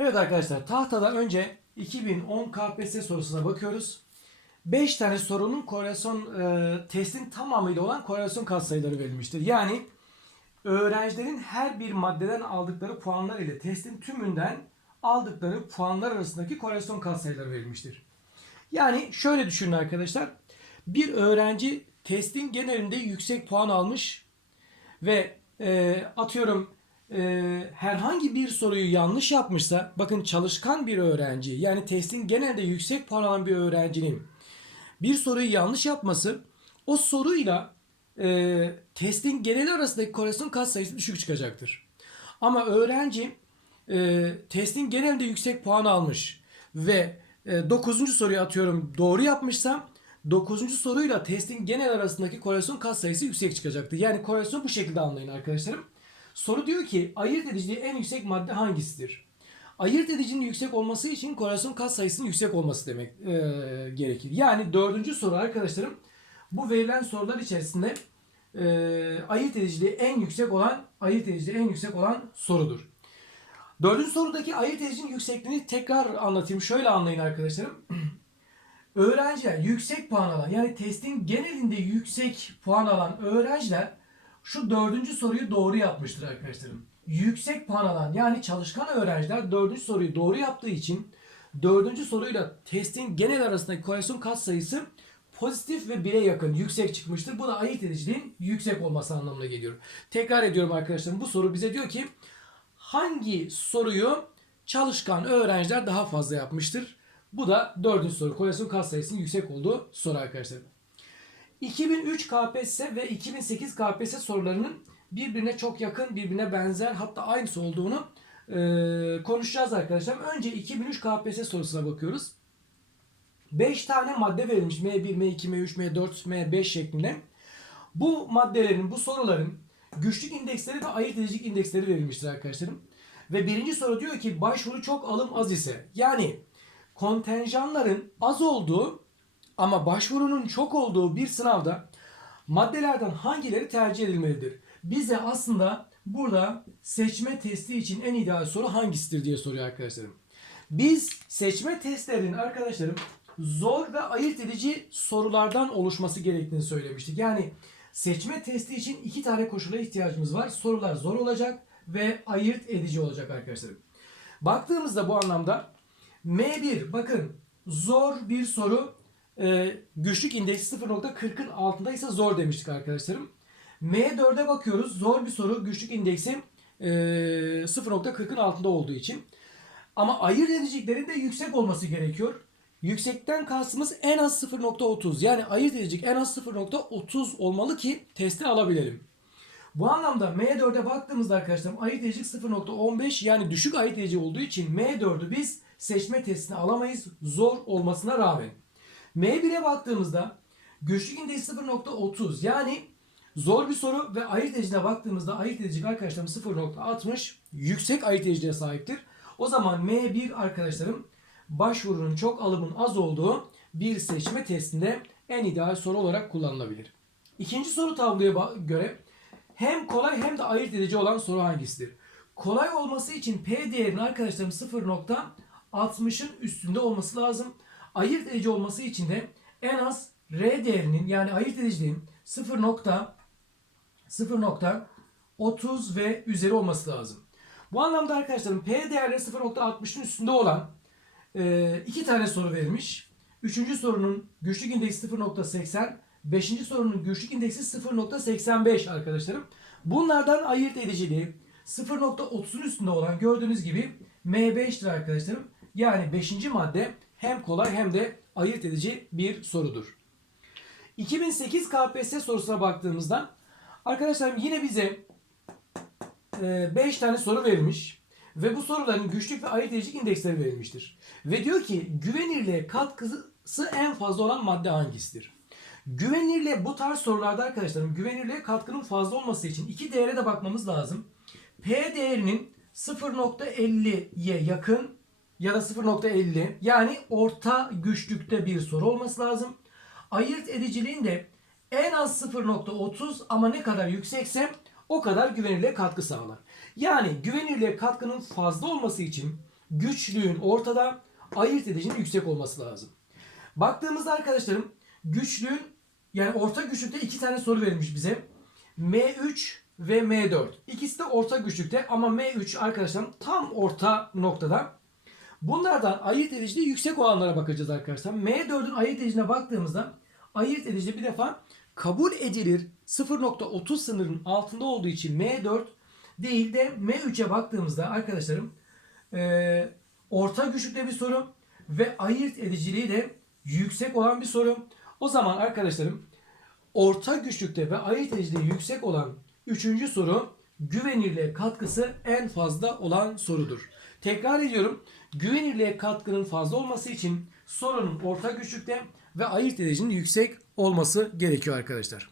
Evet arkadaşlar tahtada önce 2010 KPSS sorusuna bakıyoruz. 5 tane sorunun korelasyon e, testin tamamıyla olan korelasyon katsayıları verilmiştir. Yani öğrencilerin her bir maddeden aldıkları puanlar ile testin tümünden aldıkları puanlar arasındaki korelasyon katsayıları verilmiştir. Yani şöyle düşünün arkadaşlar. Bir öğrenci testin genelinde yüksek puan almış ve e, atıyorum e, herhangi bir soruyu yanlış yapmışsa bakın çalışkan bir öğrenci yani testin genelde yüksek puan alan bir öğrencinin bir soruyu yanlış yapması o soruyla e, testin geneli arasındaki korelasyon katsayısı düşük çıkacaktır. Ama öğrenci e, testin genelinde yüksek puan almış ve e, 9. soruyu atıyorum doğru yapmışsam 9. soruyla testin genel arasındaki korelasyon katsayısı yüksek çıkacaktır. Yani korelasyon bu şekilde anlayın arkadaşlarım. Soru diyor ki ayırt ediciliği en yüksek madde hangisidir? Ayırt edicinin yüksek olması için korelasyon katsayısının yüksek olması demek e, gerekir. Yani dördüncü soru arkadaşlarım bu verilen sorular içerisinde e, ayırt ediciliği en yüksek olan ayırt ediciliği en yüksek olan sorudur. Dördüncü sorudaki ayırt edicinin yüksekliğini tekrar anlatayım. Şöyle anlayın arkadaşlarım. Öğrenciler yüksek puan alan yani testin genelinde yüksek puan alan öğrenciler şu dördüncü soruyu doğru yapmıştır arkadaşlarım. Yüksek puan alan yani çalışkan öğrenciler dördüncü soruyu doğru yaptığı için dördüncü soruyla testin genel arasındaki korelasyon katsayısı pozitif ve 1'e yakın yüksek çıkmıştır. Bu da ayırt ediciliğin yüksek olması anlamına geliyor. Tekrar ediyorum arkadaşlarım bu soru bize diyor ki hangi soruyu çalışkan öğrenciler daha fazla yapmıştır? Bu da dördüncü soru. Korelasyon katsayısının yüksek olduğu soru arkadaşlar. 2003 KPSS ve 2008 KPSS sorularının birbirine çok yakın, birbirine benzer hatta aynısı olduğunu e, konuşacağız arkadaşlar. Önce 2003 KPSS sorusuna bakıyoruz. 5 tane madde verilmiş. M1, M2, M3, M4, M5 şeklinde. Bu maddelerin, bu soruların güçlük indeksleri ve ayırt edicilik indeksleri verilmiştir arkadaşlarım. Ve birinci soru diyor ki başvuru çok alım az ise yani kontenjanların az olduğu ama başvurunun çok olduğu bir sınavda maddelerden hangileri tercih edilmelidir? Bize aslında burada seçme testi için en ideal soru hangisidir diye soruyor arkadaşlarım. Biz seçme testlerinin arkadaşlarım zor ve ayırt edici sorulardan oluşması gerektiğini söylemiştik. Yani seçme testi için iki tane koşula ihtiyacımız var. Sorular zor olacak ve ayırt edici olacak arkadaşlarım. Baktığımızda bu anlamda M1 bakın zor bir soru e, güçlük indeksi 0.40'ın altındaysa zor demiştik arkadaşlarım. M4'e bakıyoruz. Zor bir soru güçlük indeksi e, 0.40'ın altında olduğu için. Ama ayırt ediciliklerin de yüksek olması gerekiyor. Yüksekten kastımız en az 0.30. Yani ayırt edicilik en az 0.30 olmalı ki testi alabilelim. Bu anlamda M4'e baktığımızda arkadaşlar ayırt edicilik 0.15 yani düşük ayırt edici olduğu için M4'ü biz seçme testine alamayız zor olmasına rağmen. M1'e baktığımızda güçlük indeksi 0.30 yani zor bir soru ve ayırt edicine baktığımızda ayırt edicilik arkadaşlarım 0.60 yüksek ayırt ediciliğe sahiptir. O zaman M1 arkadaşlarım başvurunun çok alımın az olduğu bir seçme testinde en ideal soru olarak kullanılabilir. İkinci soru tabloya göre hem kolay hem de ayırt edici olan soru hangisidir? Kolay olması için P değerinin arkadaşlarım 0.60'ın üstünde olması lazım. Ayırt edici olması için de en az R değerinin yani ayırt ediciliğin 0.0.30 ve üzeri olması lazım. Bu anlamda arkadaşlarım P değerleri 0.60'ın üstünde olan e, iki tane soru verilmiş. Üçüncü sorunun güçlük indeksi 0.80, beşinci sorunun güçlük indeksi 0.85 arkadaşlarım. Bunlardan ayırt ediciliği 0.30'un üstünde olan gördüğünüz gibi M5'tir arkadaşlarım. Yani 5. madde hem kolay hem de ayırt edici bir sorudur. 2008 KPSS sorusuna baktığımızda arkadaşlarım yine bize 5 tane soru verilmiş ve bu soruların güçlük ve ayırt edicilik indeksleri verilmiştir. Ve diyor ki güvenirliğe katkısı en fazla olan madde hangisidir? Güvenirliğe bu tarz sorularda arkadaşlarım güvenirliğe katkının fazla olması için iki değere de bakmamız lazım. P değerinin 0.50'ye yakın ya da 0.50 yani orta güçlükte bir soru olması lazım. Ayırt ediciliğin de en az 0.30 ama ne kadar yüksekse o kadar güvenirliğe katkı sağlar. Yani güvenirliğe katkının fazla olması için güçlüğün ortada, ayırt edicinin yüksek olması lazım. Baktığımızda arkadaşlarım güçlüğün yani orta güçlükte iki tane soru verilmiş bize. M3 ve M4. İkisi de orta güçlükte ama M3 arkadaşlarım tam orta noktada. Bunlardan ayırt ediciliği yüksek olanlara bakacağız arkadaşlar. M4'ün ayırt edicine baktığımızda ayırt edici bir defa kabul edilir 0.30 sınırının altında olduğu için M4 değil de M3'e baktığımızda arkadaşlarım eee, orta güçlükte bir soru ve ayırt ediciliği de yüksek olan bir soru. O zaman arkadaşlarım orta güçlükte ve ayırt ediciliği yüksek olan üçüncü soru güvenirliğe katkısı en fazla olan sorudur. Tekrar ediyorum. Güvenirliğe katkının fazla olması için sorunun orta güçlükte ve ayırt edicinin yüksek olması gerekiyor arkadaşlar.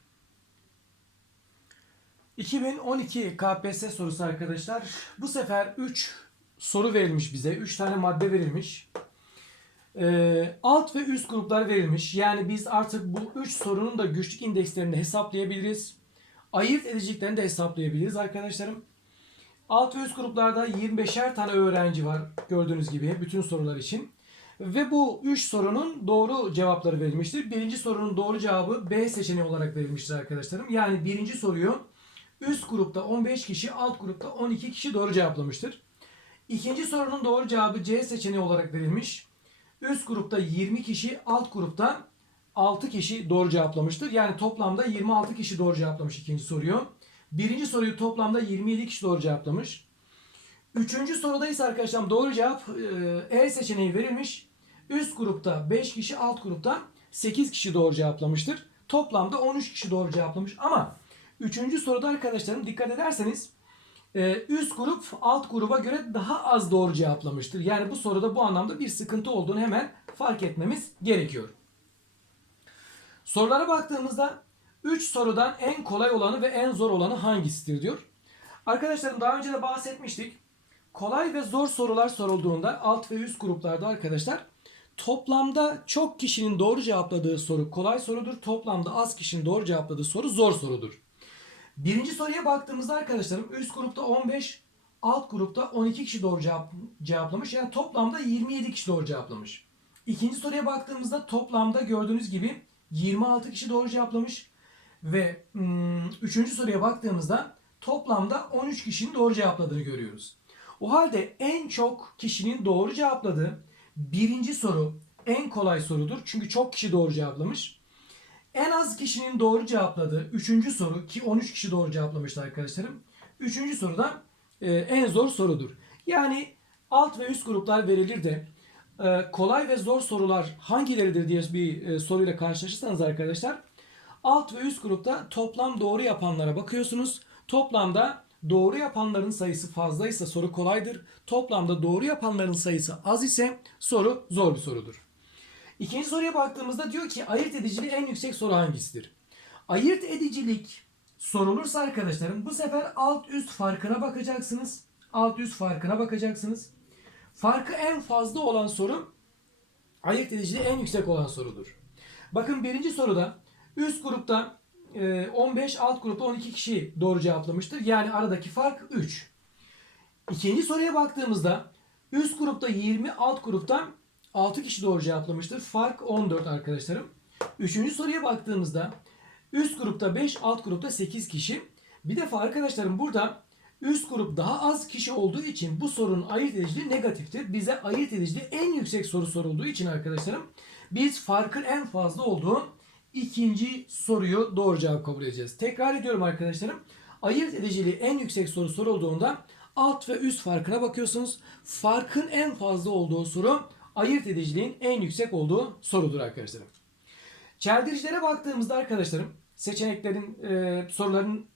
2012 KPSS sorusu arkadaşlar. Bu sefer 3 soru verilmiş bize. 3 tane madde verilmiş. Ee, alt ve üst gruplar verilmiş. Yani biz artık bu 3 sorunun da güçlük indekslerini hesaplayabiliriz. Ayırt ediciliklerini de hesaplayabiliriz arkadaşlarım. Alt ve üst gruplarda 25'er tane öğrenci var gördüğünüz gibi bütün sorular için. Ve bu 3 sorunun doğru cevapları verilmiştir. Birinci sorunun doğru cevabı B seçeneği olarak verilmiştir arkadaşlarım. Yani birinci soruyu üst grupta 15 kişi, alt grupta 12 kişi doğru cevaplamıştır. İkinci sorunun doğru cevabı C seçeneği olarak verilmiş. Üst grupta 20 kişi, alt grupta 6 kişi doğru cevaplamıştır. Yani toplamda 26 kişi doğru cevaplamış ikinci soruyu. Birinci soruyu toplamda 27 kişi doğru cevaplamış. Üçüncü soruda ise arkadaşlar doğru cevap e, E seçeneği verilmiş. Üst grupta 5 kişi, alt grupta 8 kişi doğru cevaplamıştır. Toplamda 13 kişi doğru cevaplamış. Ama üçüncü soruda arkadaşlarım dikkat ederseniz e, üst grup alt gruba göre daha az doğru cevaplamıştır. Yani bu soruda bu anlamda bir sıkıntı olduğunu hemen fark etmemiz gerekiyor. Sorulara baktığımızda 3 sorudan en kolay olanı ve en zor olanı hangisidir diyor. Arkadaşlarım daha önce de bahsetmiştik. Kolay ve zor sorular sorulduğunda alt ve üst gruplarda arkadaşlar toplamda çok kişinin doğru cevapladığı soru kolay sorudur. Toplamda az kişinin doğru cevapladığı soru zor sorudur. Birinci soruya baktığımızda arkadaşlarım üst grupta 15, alt grupta 12 kişi doğru cevap, cevaplamış. Yani toplamda 27 kişi doğru cevaplamış. İkinci soruya baktığımızda toplamda gördüğünüz gibi 26 kişi doğru cevaplamış. Ve hmm, üçüncü soruya baktığımızda toplamda 13 kişinin doğru cevapladığını görüyoruz. O halde en çok kişinin doğru cevapladığı birinci soru en kolay sorudur. Çünkü çok kişi doğru cevaplamış. En az kişinin doğru cevapladığı üçüncü soru ki 13 kişi doğru cevaplamıştı arkadaşlarım. Üçüncü soruda e, en zor sorudur. Yani alt ve üst gruplar verilir de e, kolay ve zor sorular hangileridir diye bir e, soruyla karşılaşırsanız arkadaşlar alt ve üst grupta toplam doğru yapanlara bakıyorsunuz. Toplamda doğru yapanların sayısı fazlaysa soru kolaydır. Toplamda doğru yapanların sayısı az ise soru zor bir sorudur. İkinci soruya baktığımızda diyor ki ayırt ediciliği en yüksek soru hangisidir? Ayırt edicilik sorulursa arkadaşlarım bu sefer alt üst farkına bakacaksınız. Alt üst farkına bakacaksınız. Farkı en fazla olan soru ayırt ediciliği en yüksek olan sorudur. Bakın birinci soruda üst grupta e, 15, alt grupta 12 kişi doğru cevaplamıştır. Yani aradaki fark 3. İkinci soruya baktığımızda üst grupta 20, alt grupta 6 kişi doğru cevaplamıştır. Fark 14 arkadaşlarım. Üçüncü soruya baktığımızda üst grupta 5, alt grupta 8 kişi. Bir defa arkadaşlarım burada üst grup daha az kişi olduğu için bu sorunun ayırt ediciliği negatiftir. Bize ayırt ediciliği en yüksek soru sorulduğu için arkadaşlarım biz farkın en fazla olduğu ikinci soruyu doğru cevap kabul edeceğiz. Tekrar ediyorum arkadaşlarım. Ayırt ediciliği en yüksek soru sorulduğunda alt ve üst farkına bakıyorsunuz. Farkın en fazla olduğu soru ayırt ediciliğin en yüksek olduğu sorudur arkadaşlarım. Çeldiricilere baktığımızda arkadaşlarım seçeneklerin e, soruların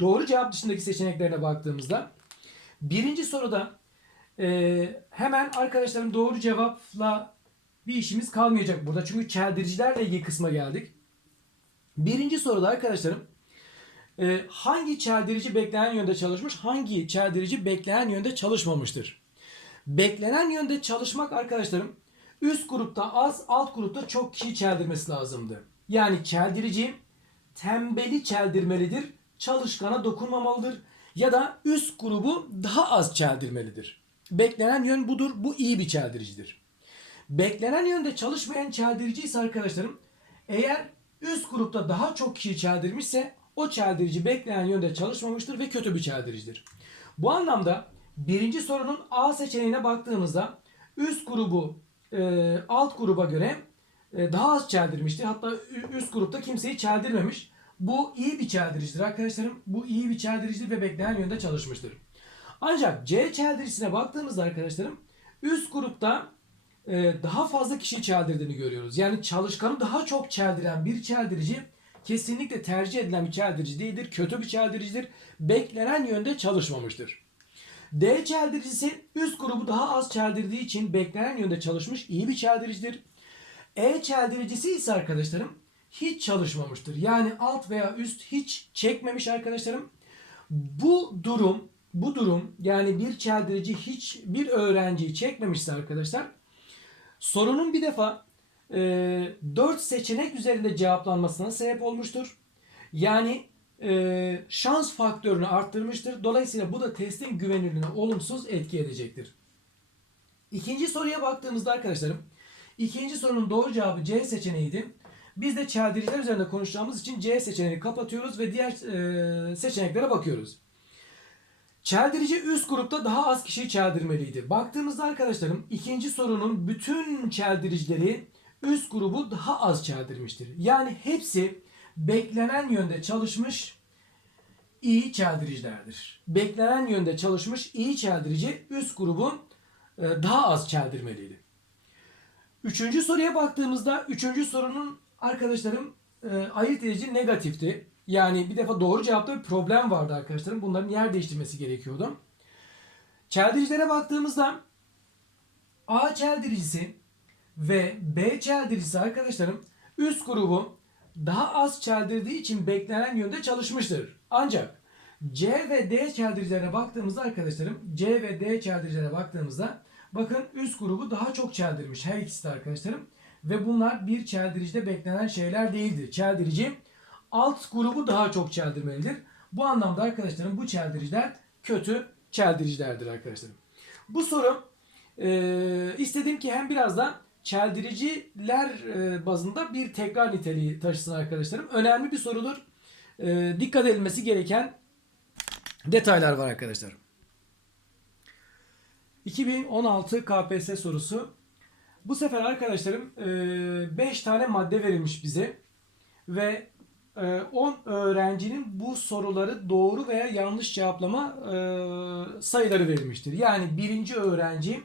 doğru cevap dışındaki seçeneklerine baktığımızda birinci soruda e, hemen arkadaşlarım doğru cevapla bir işimiz kalmayacak burada. Çünkü çeldiricilerle ilgili kısma geldik. Birinci soruda arkadaşlarım e, hangi çeldirici beklenen yönde çalışmış, hangi çeldirici beklenen yönde çalışmamıştır? Beklenen yönde çalışmak arkadaşlarım üst grupta az, alt grupta çok kişi çeldirmesi lazımdı. Yani çeldirici tembeli çeldirmelidir, çalışkana dokunmamalıdır ya da üst grubu daha az çeldirmelidir. Beklenen yön budur. Bu iyi bir çeldiricidir. Beklenen yönde çalışmayan çeldirici ise arkadaşlarım eğer üst grupta daha çok kişi çeldirmişse o çeldirici beklenen yönde çalışmamıştır ve kötü bir çeldiricidir. Bu anlamda birinci sorunun A seçeneğine baktığımızda üst grubu e, alt gruba göre e, daha az çeldirmişti. Hatta üst grupta kimseyi çeldirmemiş. Bu iyi bir çeldiricidir arkadaşlarım. Bu iyi bir çeldiricidir ve beklenen yönde çalışmıştır. Ancak C çeldiricisine baktığımızda arkadaşlarım üst grupta daha fazla kişi çeldirdiğini görüyoruz. Yani çalışkanı daha çok çeldiren bir çeldirici kesinlikle tercih edilen bir çeldirici değildir. Kötü bir çeldiricidir. Beklenen yönde çalışmamıştır. D çeldiricisi üst grubu daha az çeldirdiği için beklenen yönde çalışmış iyi bir çeldiricidir. E çeldiricisi ise arkadaşlarım hiç çalışmamıştır. Yani alt veya üst hiç çekmemiş arkadaşlarım. Bu durum bu durum yani bir çeldirici hiç bir öğrenciyi çekmemişse arkadaşlar sorunun bir defa e, 4 seçenek üzerinde cevaplanmasına sebep olmuştur. Yani e, şans faktörünü arttırmıştır. Dolayısıyla bu da testin güvenilirliğine olumsuz etki edecektir. İkinci soruya baktığımızda arkadaşlarım ikinci sorunun doğru cevabı C seçeneğiydi. Biz de çeldiriciler üzerinde konuşacağımız için C seçeneğini kapatıyoruz ve diğer e, seçeneklere bakıyoruz. Çeldirici üst grupta daha az kişiyi çeldirmeliydi. Baktığımızda arkadaşlarım ikinci sorunun bütün çeldiricileri üst grubu daha az çeldirmiştir. Yani hepsi beklenen yönde çalışmış iyi çeldiricilerdir. Beklenen yönde çalışmış iyi çeldirici üst grubun e, daha az çeldirmeliydi. Üçüncü soruya baktığımızda üçüncü sorunun arkadaşlarım e, ayırt edici negatifti. Yani bir defa doğru cevapta bir problem vardı arkadaşlarım. Bunların yer değiştirmesi gerekiyordu. Çeldiricilere baktığımızda A çeldiricisi ve B çeldiricisi arkadaşlarım üst grubu daha az çeldirdiği için beklenen yönde çalışmıştır. Ancak C ve D çeldiricilerine baktığımızda arkadaşlarım C ve D çeldiricilerine baktığımızda bakın üst grubu daha çok çeldirmiş her ikisi de arkadaşlarım. Ve bunlar bir çeldiricide beklenen şeyler değildir. Çeldirici alt grubu daha çok çeldirmelidir. Bu anlamda arkadaşlarım bu çeldiriciler kötü çeldiricilerdir arkadaşlarım. Bu soru e, istedim ki hem biraz da çeldiriciler e, bazında bir tekrar niteliği taşısın arkadaşlarım. Önemli bir sorudur. E, dikkat edilmesi gereken detaylar var arkadaşlar. 2016 KPSS sorusu. Bu sefer arkadaşlarım 5 tane madde verilmiş bize ve 10 öğrencinin bu soruları doğru veya yanlış cevaplama e, sayıları verilmiştir. Yani birinci öğrenci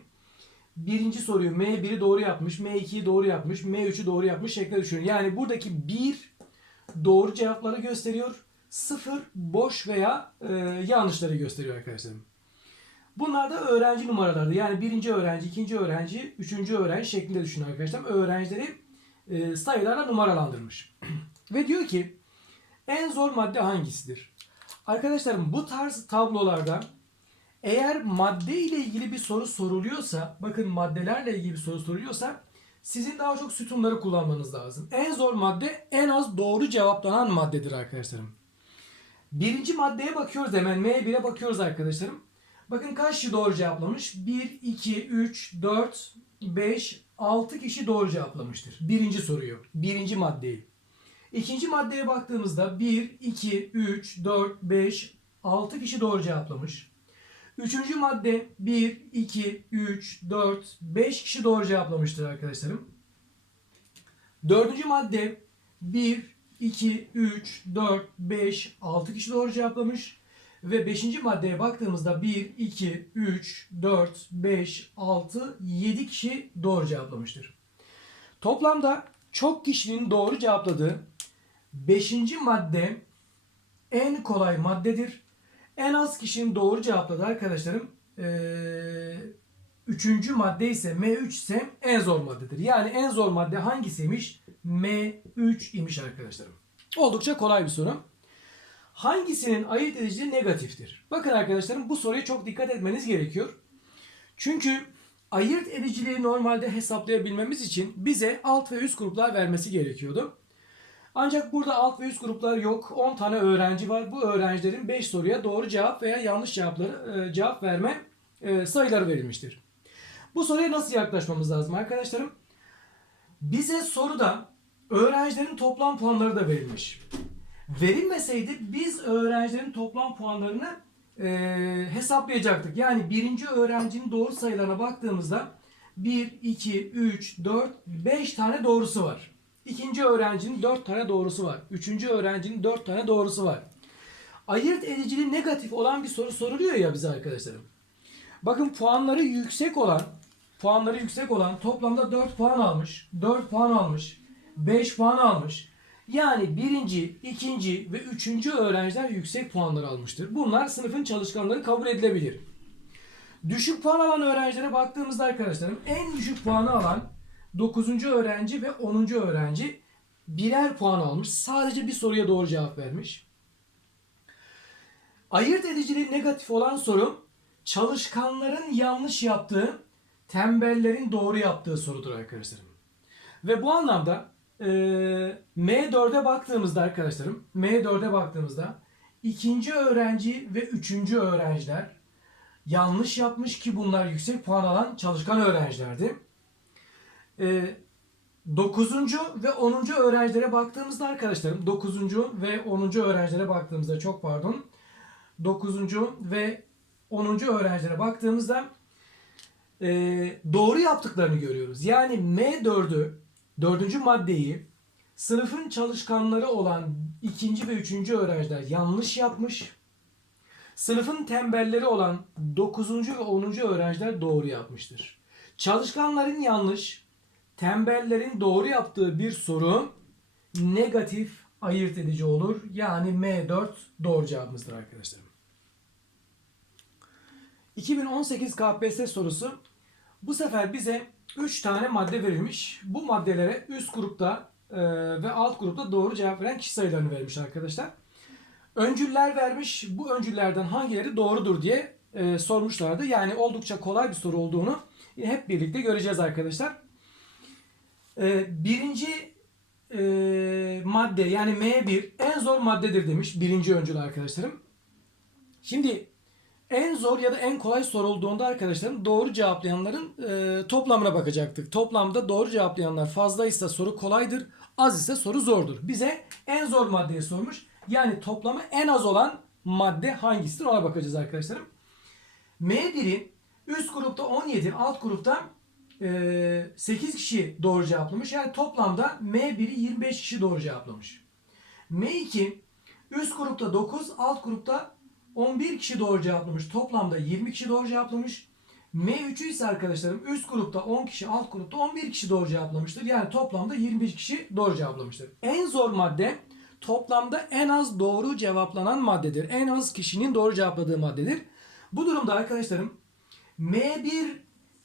birinci soruyu M1'i doğru yapmış, M2'yi doğru yapmış, M3'ü doğru yapmış şeklinde düşünün. Yani buradaki 1 doğru cevapları gösteriyor. 0 boş veya e, yanlışları gösteriyor arkadaşlarım. Bunlar da öğrenci numaraları. Yani birinci öğrenci, ikinci öğrenci, üçüncü öğrenci şeklinde düşünün arkadaşlar. Öğrencileri e, sayılarla numaralandırmış. Ve diyor ki en zor madde hangisidir? Arkadaşlarım bu tarz tablolarda eğer madde ile ilgili bir soru soruluyorsa, bakın maddelerle ilgili bir soru soruluyorsa sizin daha çok sütunları kullanmanız lazım. En zor madde en az doğru cevaplanan maddedir arkadaşlarım. Birinci maddeye bakıyoruz hemen. M1'e bakıyoruz arkadaşlarım. Bakın kaç kişi doğru cevaplamış? 1, 2, 3, 4, 5, 6 kişi doğru cevaplamıştır. Birinci soruyu. Birinci maddeyi. İkinci maddeye baktığımızda 1, 2, 3, 4, 5, 6 kişi doğru cevaplamış. Üçüncü madde 1, 2, 3, 4, 5 kişi doğru cevaplamıştır arkadaşlarım. Dördüncü madde 1, 2, 3, 4, 5, 6 kişi doğru cevaplamış. Ve beşinci maddeye baktığımızda 1, 2, 3, 4, 5, 6, 7 kişi doğru cevaplamıştır. Toplamda çok kişinin doğru cevapladığı beşinci madde en kolay maddedir. En az kişinin doğru cevapladığı arkadaşlarım eee, üçüncü madde ise M3 ise en zor maddedir. Yani en zor madde hangisiymiş? M3 imiş arkadaşlarım. Oldukça kolay bir soru. Hangisinin ayırt ediciliği negatiftir? Bakın arkadaşlarım bu soruya çok dikkat etmeniz gerekiyor. Çünkü ayırt ediciliği normalde hesaplayabilmemiz için bize alt ve üst gruplar vermesi gerekiyordu. Ancak burada alt ve üst gruplar yok. 10 tane öğrenci var. Bu öğrencilerin 5 soruya doğru cevap veya yanlış cevapları e, cevap verme e, sayıları verilmiştir. Bu soruya nasıl yaklaşmamız lazım arkadaşlarım? Bize soruda öğrencilerin toplam puanları da verilmiş. Verilmeseydi biz öğrencilerin toplam puanlarını e, hesaplayacaktık. Yani birinci öğrencinin doğru sayılarına baktığımızda 1, 2, 3, 4, 5 tane doğrusu var. İkinci öğrencinin 4 tane doğrusu var. Üçüncü öğrencinin 4 tane doğrusu var. Ayırt edicili negatif olan bir soru soruluyor ya bize arkadaşlarım. Bakın puanları yüksek olan puanları yüksek olan toplamda 4 puan almış, 4 puan almış, 5 puan almış. Yani birinci, ikinci ve üçüncü öğrenciler yüksek puanlar almıştır. Bunlar sınıfın çalışkanları kabul edilebilir. Düşük puan alan öğrencilere baktığımızda arkadaşlarım en düşük puanı alan 9. öğrenci ve 10. öğrenci birer puan almış. Sadece bir soruya doğru cevap vermiş. Ayırt ediciliği negatif olan soru çalışkanların yanlış yaptığı, tembellerin doğru yaptığı sorudur arkadaşlarım. Ve bu anlamda e, M4'e baktığımızda arkadaşlarım, M4'e baktığımızda ikinci öğrenci ve üçüncü öğrenciler yanlış yapmış ki bunlar yüksek puan alan çalışkan öğrencilerdi. E, 9. ve 10. öğrencilere baktığımızda arkadaşlarım 9. ve 10. öğrencilere baktığımızda çok pardon 9. ve 10. öğrencilere baktığımızda e, doğru yaptıklarını görüyoruz. Yani M4'ü, dördüncü maddeyi sınıfın çalışkanları olan ikinci ve üçüncü öğrenciler yanlış yapmış. Sınıfın tembelleri olan 9. ve 10. öğrenciler doğru yapmıştır. Çalışkanların yanlış, tembellerin doğru yaptığı bir soru negatif ayırt edici olur. Yani M4 doğru cevabımızdır arkadaşlarım. 2018 KPSS sorusu bu sefer bize 3 tane madde verilmiş. Bu maddelere üst grupta e, ve alt grupta doğru cevap veren kişi sayılarını vermiş arkadaşlar. Öncüller vermiş. Bu öncüllerden hangileri doğrudur diye e, sormuşlardı. Yani oldukça kolay bir soru olduğunu hep birlikte göreceğiz arkadaşlar. E, birinci e, madde yani M1 en zor maddedir demiş birinci öncül arkadaşlarım. Şimdi en zor ya da en kolay sorulduğunda arkadaşlarım doğru cevaplayanların e, toplamına bakacaktık. Toplamda doğru cevaplayanlar fazlaysa soru kolaydır, az ise soru zordur. Bize en zor maddeyi sormuş. Yani toplamı en az olan madde hangisidir ona bakacağız arkadaşlarım. M1'in üst grupta 17, alt grupta 8 kişi doğru cevaplamış. Yani toplamda M1'i 25 kişi doğru cevaplamış. M2 üst grupta 9, alt grupta 11 kişi doğru cevaplamış. Toplamda 20 kişi doğru cevaplamış. M3'ü ise arkadaşlarım üst grupta 10 kişi, alt grupta 11 kişi doğru cevaplamıştır. Yani toplamda 21 kişi doğru cevaplamıştır. En zor madde toplamda en az doğru cevaplanan maddedir. En az kişinin doğru cevapladığı maddedir. Bu durumda arkadaşlarım M1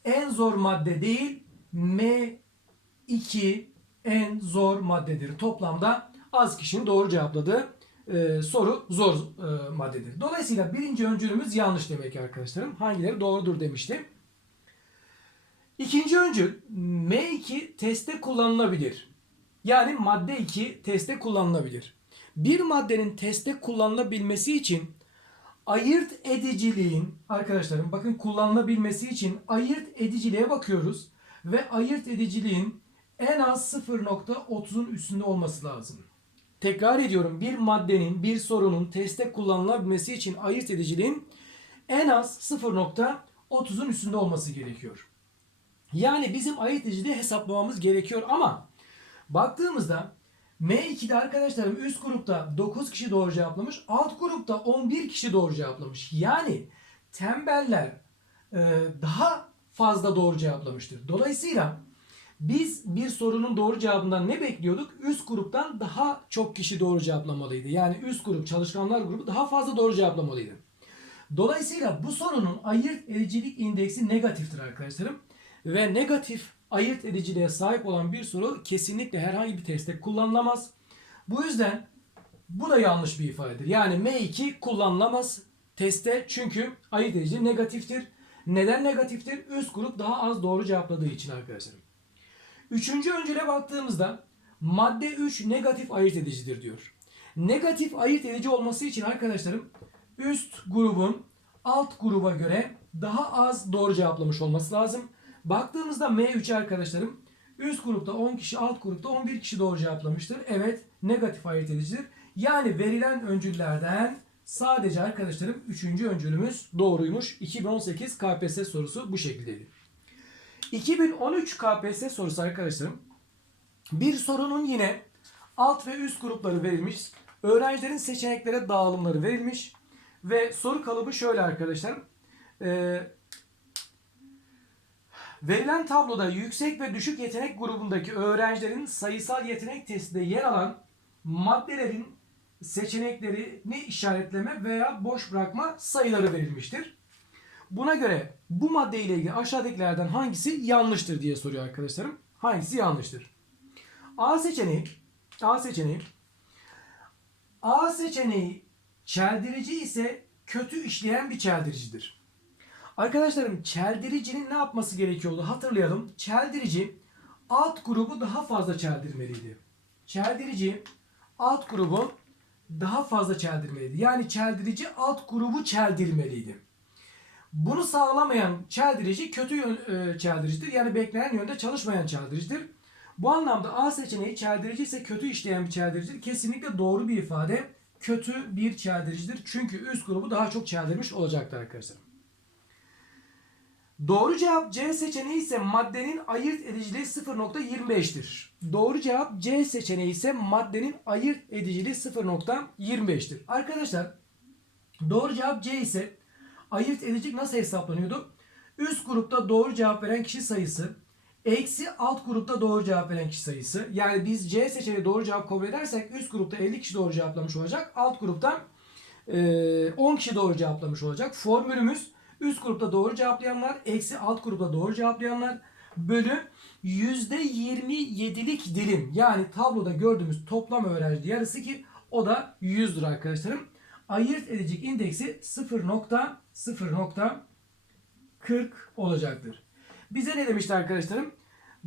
en zor madde değil, M2 en zor maddedir. Toplamda az kişinin doğru cevapladığı e, soru zor e, maddedir. Dolayısıyla birinci öncülümüz yanlış demek arkadaşlarım. Hangileri doğrudur demiştim. İkinci öncül M2 testte kullanılabilir. Yani madde 2 testte kullanılabilir. Bir maddenin testte kullanılabilmesi için ayırt ediciliğin arkadaşlarım bakın kullanılabilmesi için ayırt ediciliğe bakıyoruz ve ayırt ediciliğin en az 0.30'un üstünde olması lazım. Tekrar ediyorum bir maddenin bir sorunun testte kullanılabilmesi için ayırt ediciliğin en az 0.30'un üstünde olması gerekiyor. Yani bizim ayırt ediciliği hesaplamamız gerekiyor ama baktığımızda M2'de arkadaşlarım üst grupta 9 kişi doğru cevaplamış. Alt grupta 11 kişi doğru cevaplamış. Yani tembeller e, daha fazla doğru cevaplamıştır. Dolayısıyla biz bir sorunun doğru cevabından ne bekliyorduk? Üst gruptan daha çok kişi doğru cevaplamalıydı. Yani üst grup çalışkanlar grubu daha fazla doğru cevaplamalıydı. Dolayısıyla bu sorunun ayırt edicilik indeksi negatiftir arkadaşlarım. Ve negatif ayırt ediciliğe sahip olan bir soru kesinlikle herhangi bir testte kullanılamaz. Bu yüzden bu da yanlış bir ifadedir. Yani M2 kullanılamaz testte çünkü ayırt edici negatiftir. Neden negatiftir? Üst grup daha az doğru cevapladığı için arkadaşlarım. Üçüncü öncüle baktığımızda madde 3 negatif ayırt edicidir diyor. Negatif ayırt edici olması için arkadaşlarım üst grubun alt gruba göre daha az doğru cevaplamış olması lazım. Baktığımızda M3 arkadaşlarım üst grupta 10 kişi alt grupta 11 kişi doğru cevaplamıştır. Evet negatif ayırt edicidir. Yani verilen öncüllerden sadece arkadaşlarım 3. öncülümüz doğruymuş. 2018 KPSS sorusu bu şekildeydi. 2013 KPSS sorusu arkadaşlarım bir sorunun yine alt ve üst grupları verilmiş. Öğrencilerin seçeneklere dağılımları verilmiş. Ve soru kalıbı şöyle arkadaşlar. Ee, verilen tabloda yüksek ve düşük yetenek grubundaki öğrencilerin sayısal yetenek testinde yer alan maddelerin seçeneklerini işaretleme veya boş bırakma sayıları verilmiştir. Buna göre bu madde ile ilgili aşağıdakilerden hangisi yanlıştır diye soruyor arkadaşlarım. Hangisi yanlıştır? A seçeneği A seçeneği A seçeneği çeldirici ise kötü işleyen bir çeldiricidir. Arkadaşlarım çeldiricinin ne yapması gerekiyordu hatırlayalım. Çeldirici alt grubu daha fazla çeldirmeliydi. Çeldirici alt grubu daha fazla çeldirmeliydi. Yani çeldirici alt grubu çeldirmeliydi. Bunu sağlamayan çeldirici kötü yön, e, çeldiricidir. Yani beklenen yönde çalışmayan çeldiricidir. Bu anlamda A seçeneği çeldirici ise kötü işleyen bir çeldiricidir. Kesinlikle doğru bir ifade. Kötü bir çeldiricidir. Çünkü üst grubu daha çok çeldirmiş olacaktır arkadaşlar. Doğru cevap C seçeneği ise maddenin ayırt ediciliği 0.25'tir. Doğru cevap C seçeneği ise maddenin ayırt ediciliği 0.25'tir. Arkadaşlar doğru cevap C ise ayırt edicilik nasıl hesaplanıyordu? Üst grupta doğru cevap veren kişi sayısı eksi alt grupta doğru cevap veren kişi sayısı. Yani biz C seçeneği doğru cevap kabul edersek üst grupta 50 kişi doğru cevaplamış olacak. Alt grupta e, 10 kişi doğru cevaplamış olacak. Formülümüz üst grupta doğru cevaplayanlar eksi alt grupta doğru cevaplayanlar bölü %27'lik dilim. Yani tabloda gördüğümüz toplam öğrenci yarısı ki o da 100'dür arkadaşlarım. Ayırt edecek indeksi 0.0.40 olacaktır. Bize ne demişti arkadaşlarım?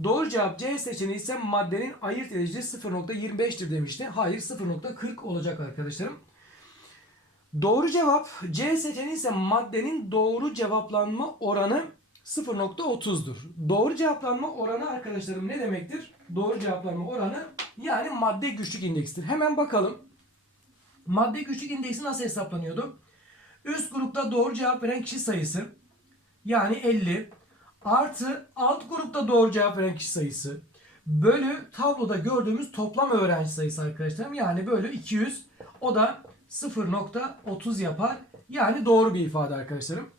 Doğru cevap C seçeneği ise maddenin ayırt ediciliği 0.25'tir demişti. Hayır 0.40 olacak arkadaşlarım. Doğru cevap C seçeneği ise maddenin doğru cevaplanma oranı 0.30'dur. Doğru cevaplanma oranı arkadaşlarım ne demektir? Doğru cevaplanma oranı yani madde güçlük indeksidir. Hemen bakalım. Madde güçlük indeksi nasıl hesaplanıyordu? Üst grupta doğru cevap veren kişi sayısı yani 50 artı alt grupta doğru cevap veren kişi sayısı bölü tabloda gördüğümüz toplam öğrenci sayısı arkadaşlarım. Yani bölü 200 o da 0.30 yapar. Yani doğru bir ifade arkadaşlarım.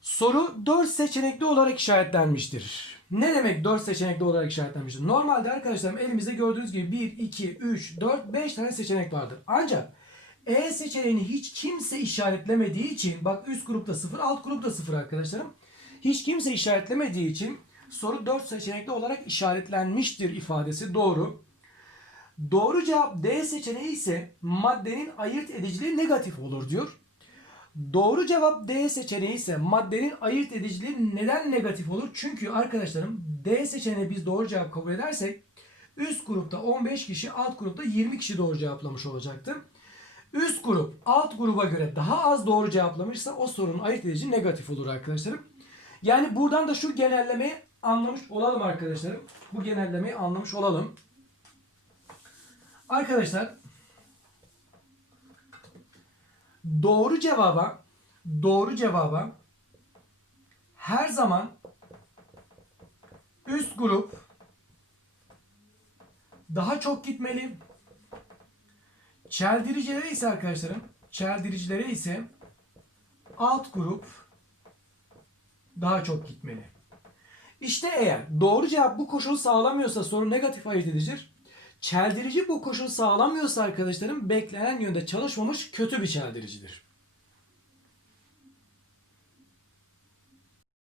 Soru 4 seçenekli olarak işaretlenmiştir. Ne demek 4 seçenekli olarak işaretlenmiştir? Normalde arkadaşlarım elimizde gördüğünüz gibi 1, 2, 3, 4, 5 tane seçenek vardır. Ancak E seçeneğini hiç kimse işaretlemediği için bak üst grupta 0, alt grupta 0 arkadaşlarım. Hiç kimse işaretlemediği için soru 4 seçenekli olarak işaretlenmiştir ifadesi doğru. Doğru cevap D seçeneği ise maddenin ayırt ediciliği negatif olur diyor. Doğru cevap D seçeneği ise maddenin ayırt ediciliği neden negatif olur? Çünkü arkadaşlarım D seçeneği biz doğru cevap kabul edersek üst grupta 15 kişi alt grupta 20 kişi doğru cevaplamış olacaktı. Üst grup alt gruba göre daha az doğru cevaplamışsa o sorunun ayırt edici negatif olur arkadaşlarım. Yani buradan da şu genellemeyi anlamış olalım arkadaşlarım. Bu genellemeyi anlamış olalım. Arkadaşlar doğru cevaba doğru cevaba her zaman üst grup daha çok gitmeli. Çeldiricilere ise arkadaşlarım çeldiricilere ise alt grup daha çok gitmeli. İşte eğer doğru cevap bu koşulu sağlamıyorsa soru negatif ayırt edicidir. Çeldirici bu koşulu sağlamıyorsa arkadaşlarım beklenen yönde çalışmamış kötü bir çeldiricidir.